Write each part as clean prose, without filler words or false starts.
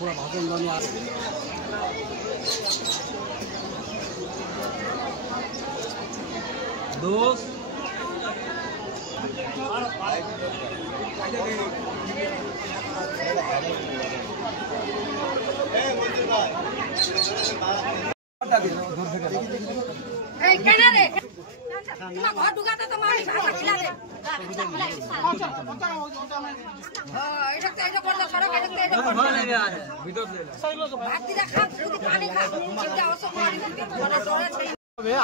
पूरा भाषण दोस्त घर ढुकाता तो मार खिला दे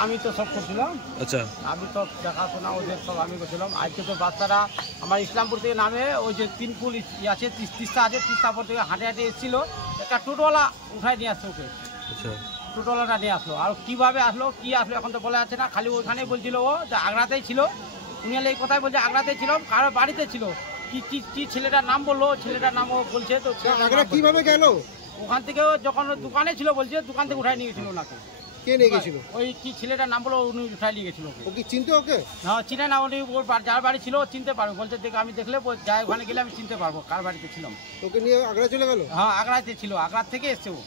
আমি তো সব করছিলাম। আচ্ছা, আমি তো দেখাশোনা ওদের সব আমি করছিলাম। আজকে তো বাচ্চারা আমার ইসলামপুর থেকে নামে ওই যে তিনপুল আছে তিস্তা আছে, তিস্তাপুর থেকে হাঁটে হাঁটে এসেছিল, একটা টোটোওয়ালা উঠায় নিয়ে আসছে ওকে। আচ্ছা, টোটোওয়ালাটা নিয়ে আসলো। আর কীভাবে আসলো কি আসলো এখন তো বলা যাচ্ছে না। খালি ওইখানে বলছিল ও যে আগ্রাতেই ছিল। উনি এই কথাই বলছে আগ্রাতেই ছিল, কারো বাড়িতে ছিল। কি ছেলেটার নাম বললো, ছেলেটার নামও বলছে। তো আগ্রা কিভাবে গেল? ওখান থেকে যখন দোকানে ছিল বলছে, দোকান থেকে উঠায় নিয়ে গেছিল ওনাকে। কে নিয়ে গেছিল? ওই কি ছেলেটার নাম বলো, উনি উঠায় নিয়ে গেছিল। ও কি চিনতে ওকে? হ্যাঁ, চিনে না। উনি ওর যার বাড়ি ছিল চিনতে পারবো বলছে। দেখে আমি দেখলে যাই ওখানে গেলে আমি চিনতে পারবো কার বাড়িতে ছিলাম। ওকে নিয়ে আগ্রা চলে গেল? হ্যাঁ, আগ্রাতে ছিল, আগ্রা থেকে এসছে ও।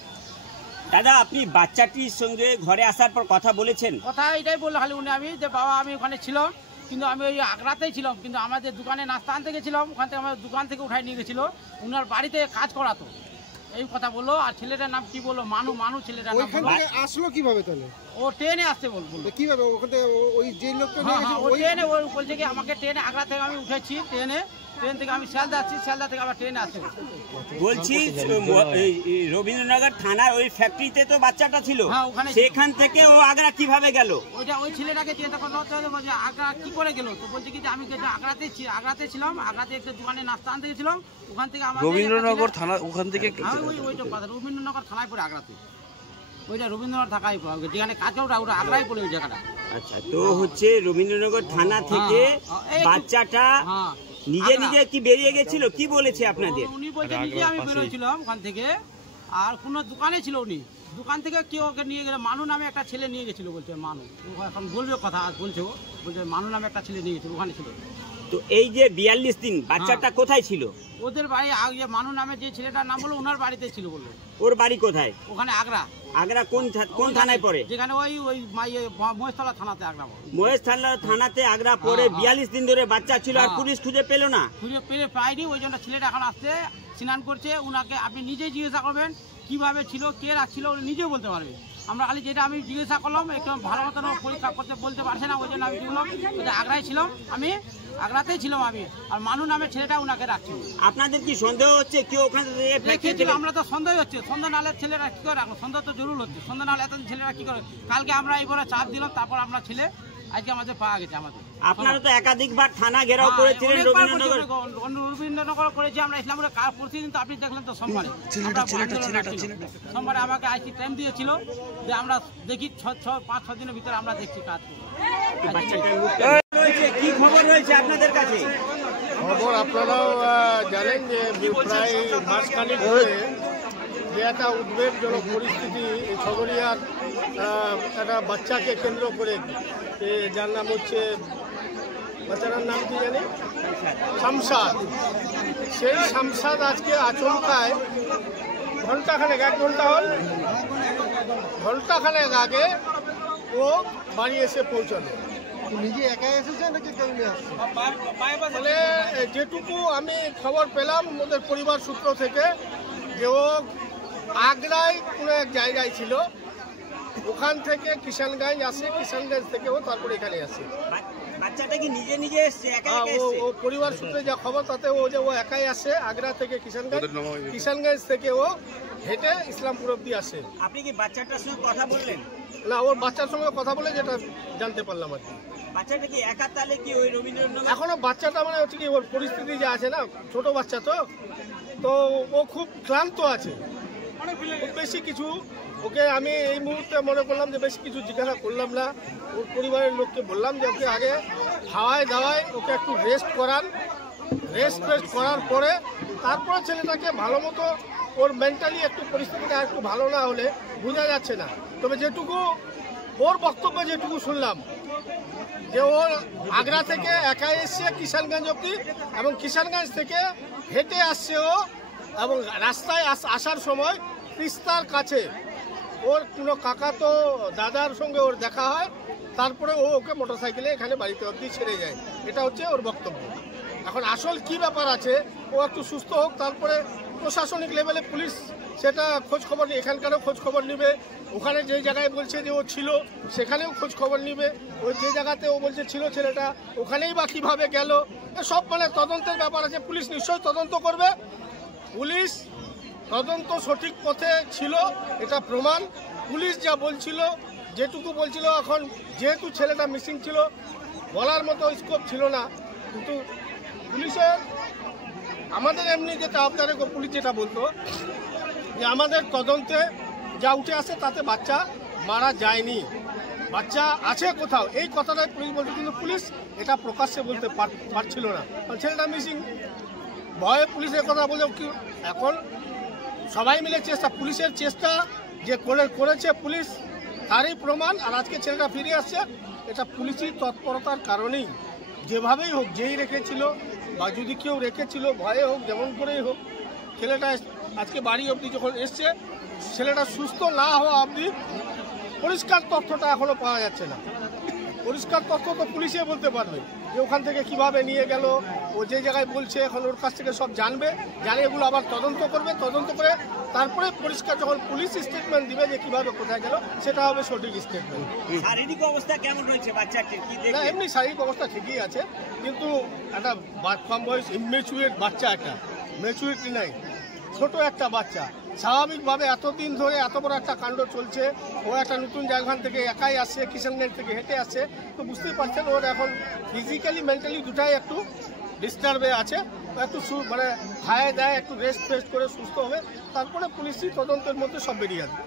দাদা, আপনি বাচ্চাটির সঙ্গে ঘরে আসার পর কথা বলেছেন? কথা এটাই বললো খালি উনি, আমি যে বাবা আমি ওখানে ছিলাম, কিন্তু আমি ওই আগ্রাতেই ছিলাম, কিন্তু আমাদের দোকানে নাস্তা আনতে গেছিলাম। ওখান থেকে আমার দোকান থেকে উঠাই নিয়ে গেছিলো, উনার বাড়িতে কাজ করাতো। এই কথা বললো। আর ছেলেটার নাম কি বললো, মানু ছেলেটার নাম। আসলো কিভাবে তাহলে? ও ট্রেনে আসতে বলবো। কিভাবে ওখানে ওই যে লোকটা ট্রেনে ও বলছে কি আমাকে ট্রেনে আগ্রা থেকে আমি উঠেছি, ট্রেন থেকে আমি শিয়ালদা আসছি, শিয়ালদা থেকে আবার ট্রেনে আসছে। বলছি রবীন্দ্রনগর থানার ওই ফ্যাক্টরিতে তো বাচ্চাটা ছিল, সেখান থেকে ও আগ্রা কিভাবে গেল? ওই ছেলেটাকে চিন্তা করলো যে আগ্রা কি করে গেল। তো বলছে কি যে আমি আগ্রাতে ছিলাম, আগ্রাতে একটা দোকানে নাস্তা আনতে গেছিলাম। ওখান থেকে আমার রবীন্দ্রনগর থানা, ওখান থেকে ওইটা কথা রবীন্দ্রনগর থানায় পড়ে আগ্রাতে। ওইটা রবীন্দ্রনগর থাকায় যেখানে কাজ ওটা আগ্রায় পড়ে ওই জায়গাটা। আচ্ছা, তো হচ্ছে রবীন্দ্রনগর থানা থেকে বাচ্চাটা নিজে কি বেরিয়ে গেছিল? কি বলেছে আপনাদের? উনি বলছে নিজে আমি বেরোছিলাম ওখান থেকে, আর কোন দোকানে ছিল উনি। দোকান থেকে কেউ ওকে নিয়ে গেলে, মানু নামে একটা ছেলে নিয়ে গেছিল বলছে। মানু এখন বলবে কথা বলছে, ও বলছে মানু নামে একটা ছেলে নিয়ে গেছিল, ওখানে ছিল। তো এই যে 42 দিন বাচ্চাটা কোথায় ছিল? ওদের বাড়ি মানু নামে যে ছেলেটার নাম বললো ওনার বাড়িতে ছিল বললো। ওর বাড়ি কোথায়? ওখানে আগ্রা। আগ্রা কোন থানায় পড়ে? যেখানে ওই মহেশতলা থানাতে আগ্রা। মহেশতলা থানাতে আগ্রা পড়ে 42 দিন ধরে বাচ্চা ছিল, আর পুলিশ খুঁজে পেল না? খুঁজে পায়নি। ওই জন্য ছেলেটা এখন আসছে, স্নান করছে। উনাকে আপনি নিজেই জিজ্ঞাসা করবেন কিভাবে ছিল, কে রাখছিল, উনি নিজেও বলতে পারবে। আমরা খালি যেটা আমি জিজ্ঞাসা করলাম একটু ভালো মতন পরীক্ষা করতে বলতে পারছে না, ওই জন্য আমি বললাম যে আগ্রায় ছিলাম, আমি আগ্রাতেই ছিলাম আমি, আর মানু নামে ছেলেটা উনাকে রাখছিল। আপনাদের কি সন্দেহ হচ্ছে কেউ ওখানে দেখেছিল? আমরা তো সন্দেহ হচ্ছে, সন্দেহ নালে ছেলেরা কি করে রাখলো? সন্দেহ তো জরুর হচ্ছে, সন্দেহ নালে এত ছেলেরা কি করে? কালকে আমরা এইবারে চাপ দিলাম, তারপর আমরা ছেলে আজকে আমাদের পাওয়া গেছে। আমাদের আপনারা তো একাধিকবার থানা ঘেরাও করেছিলেন, রবীন্দ্রনগর করেছি আমরা। ইসলামপুরে প্রতিদিন তো আপনি দেখলেন তো সোমবারে আমাকে আজকে টাইম দিয়েছিল যে আমরা দেখি 5-6 দিনের ভিতরে আমরা দেখছি কাজ। কি খবর রয়েছে আপনাদের কাছে? খবর আপনারাও জানেন যে প্রায় মাসখানেক ধরে যে একটা উদ্বেগজনক পরিস্থিতি ছগড়িয়ার একটা বাচ্চাকে কেন্দ্র করে, যার নাম হচ্ছে, বাচ্চাটার নাম কি জানি, শামসাদ। সেই শামসাদ আজকে আচমকায় ঘন্টাখানেক, 1 ঘন্টা হল, ঘন্টাখানেক আগে ও বাড়ি এসে পৌঁছালো। নিজে একাই এসেছে নাকি কেউ নিয়ে আসছে? মানে যেটুকু আমি খবর পেলাম ওদের পরিবার সূত্র থেকে, যে ও আগ্রায় কোনো এক জায়গায় ছিল, ওখান থেকে কিষানগঞ্জ আসে, কিষানগঞ্জ থেকে ও তারপরে এখানে আসে। বাচ্চাটা কি নিজে এসছে? ও পরিবার সূত্রে যা খবর তাতে ও একাই আসে আগ্রা থেকে কিষানগঞ্জ, কিষানগঞ্জ থেকে ও হেঁটে ইসলামপুর অব্দি আসে। আপনি কি বাচ্চাটার সঙ্গে কথা বললেন? না, ওর বাচ্চার সঙ্গে কথা বলে যেটা জানতে পারলাম আর কি। বাচ্চাটা কি একা, তাহলে কি ওই রবীন্দ্রনগর? এখনো বাচ্চাটা মানে হচ্ছে কি, ওর পরিস্থিতি যে আছে না, ছোট বাচ্চা তো ও খুব ক্লান্ত আছে, খুব বেশি কিছু ওকে আমি এই মুহূর্তে মনে করলাম যে বেশি কিছু জিজ্ঞাসা করলাম না। ওর পরিবারের লোককে বললাম যে ওকে আগে খাওয়ায় দাওয়ায় ওকে একটু রেস্ট করান, রেস্ট করার পরে তারপরে ছেলেটাকে ভালো মতো, ওর মেন্টালি একটু পরিস্থিতিটা একটু ভালো না হলে বোঝা যাচ্ছে না। তবে যেটুকু ওর বক্তব্য যেটুকু শুনলাম, যে ও আগ্রা থেকে একা এসছে কিষানগঞ্জ অব্দি, এবং কিষানগঞ্জ থেকে হেঁটে আসছে ও, এবং রাস্তায় আসার সময় তিস্তার কাছে ওর কোনো কাকা তো দাদার সঙ্গে ওর দেখা হয়, তারপরে ও ওকে মোটরসাইকেলে এখানে বাড়িতে অবধি ছেড়ে যায়। এটা হচ্ছে ওর বক্তব্য। এখন আসল কি ব্যাপার আছে, ও একটু সুস্থ হোক, তারপরে প্রশাসনিক লেভেলে পুলিশ সেটা খোঁজ খবর, এখানকারও খোঁজ খবর নিবে, ওখানে যে জায়গায় বলছে যে ও ছিল সেখানেও খোঁজ খবর নিবে, ও যে জায়গাতে ও বলছে ছিল ছেলেটা ওখানেই বা কীভাবে গেল, সব মানে তদন্তের ব্যাপার আছে। পুলিশ নিশ্চয়ই তদন্ত করবে। পুলিশ তদন্ত সঠিক পথে ছিল এটা প্রমাণ। পুলিশ যা বলছিল, যেটুকু বলছিল, এখন যেহেতু ছেলেটা মিসিং ছিল বলার মতো স্কোপ ছিল না, কিন্তু পুলিশের আমাদের এমনি যেটা আপনাদের পুলিশ যেটা বলতো যে আমাদের তদন্তে যা উঠে আসে তাতে বাচ্চা মারা যায়নি, বাচ্চা আছে কোথাও, এই কথাটাই পুলিশ বলতো। কিন্তু পুলিশ এটা প্রকাশ্যে বলতে পারছিল না, ছেলেটা মিসিং। ভয়ে পুলিশের কথা বলে কি, এখন সবাই মিলে চেষ্টা, পুলিশের চেষ্টা যে করেছে পুলিশ তারই প্রমাণ। আর আজকে ছেলেটা ফিরে আসছে, এটা পুলিশের তৎপরতার কারণেই। যেভাবেই হোক, যেই রেখেছিল বা যদি কেউ রেখেছিল ভয়ে হোক, যেমন করেই হোক, ছেলেটা আজকে বাড়ি অবধি যখন এসছে, ছেলেটা সুস্থ না হওয়া অবধি পরিষ্কার তথ্যটা এখনো পাওয়া যাচ্ছে না। পরিষ্কার তথ্য তো পুলিশে বলতে পারবে যে ওখান থেকে কিভাবে নিয়ে গেল, ও যে জায়গায় বলছে এখন ওর কাছ থেকে সব জানবে, জানে এগুলো আবার তদন্ত করবে, তদন্ত করে তারপরে পরিষ্কার যখন পুলিশ স্টেটমেন্ট দিবে যে কিভাবে কোথায় গেল, সেটা হবে সঠিক স্টেটমেন্ট। শারীরিক অবস্থা কেমন রয়েছে বাচ্চাটির? না, এমনি শারীরিক অবস্থা ঠিকই আছে, কিন্তু একটা কম বয়স ইমেচুরেট বাচ্চা, একটা ম্যাচুরিটি নাই, ছোট একটা বাচ্চা, স্বাভাবিকভাবে এতদিন ধরে এত বড় একটা কাণ্ড চলছে, ও একটা নতুন জায়গা থেকে একাই আসছে, কিষানগঞ্জ থেকে হেঁটে আসছে, তো বুঝতেই পারছেন ওর এখন ফিজিক্যালি মেন্টালি দুটাই একটু ডিস্টার্বে আছে। একটু মানে খায় দেয়, একটু রেস্ট ফেস্ট করে সুস্থ হবে, তারপরে পুলিশি তদন্তের মধ্যে সব বেরিয়ে আসবে।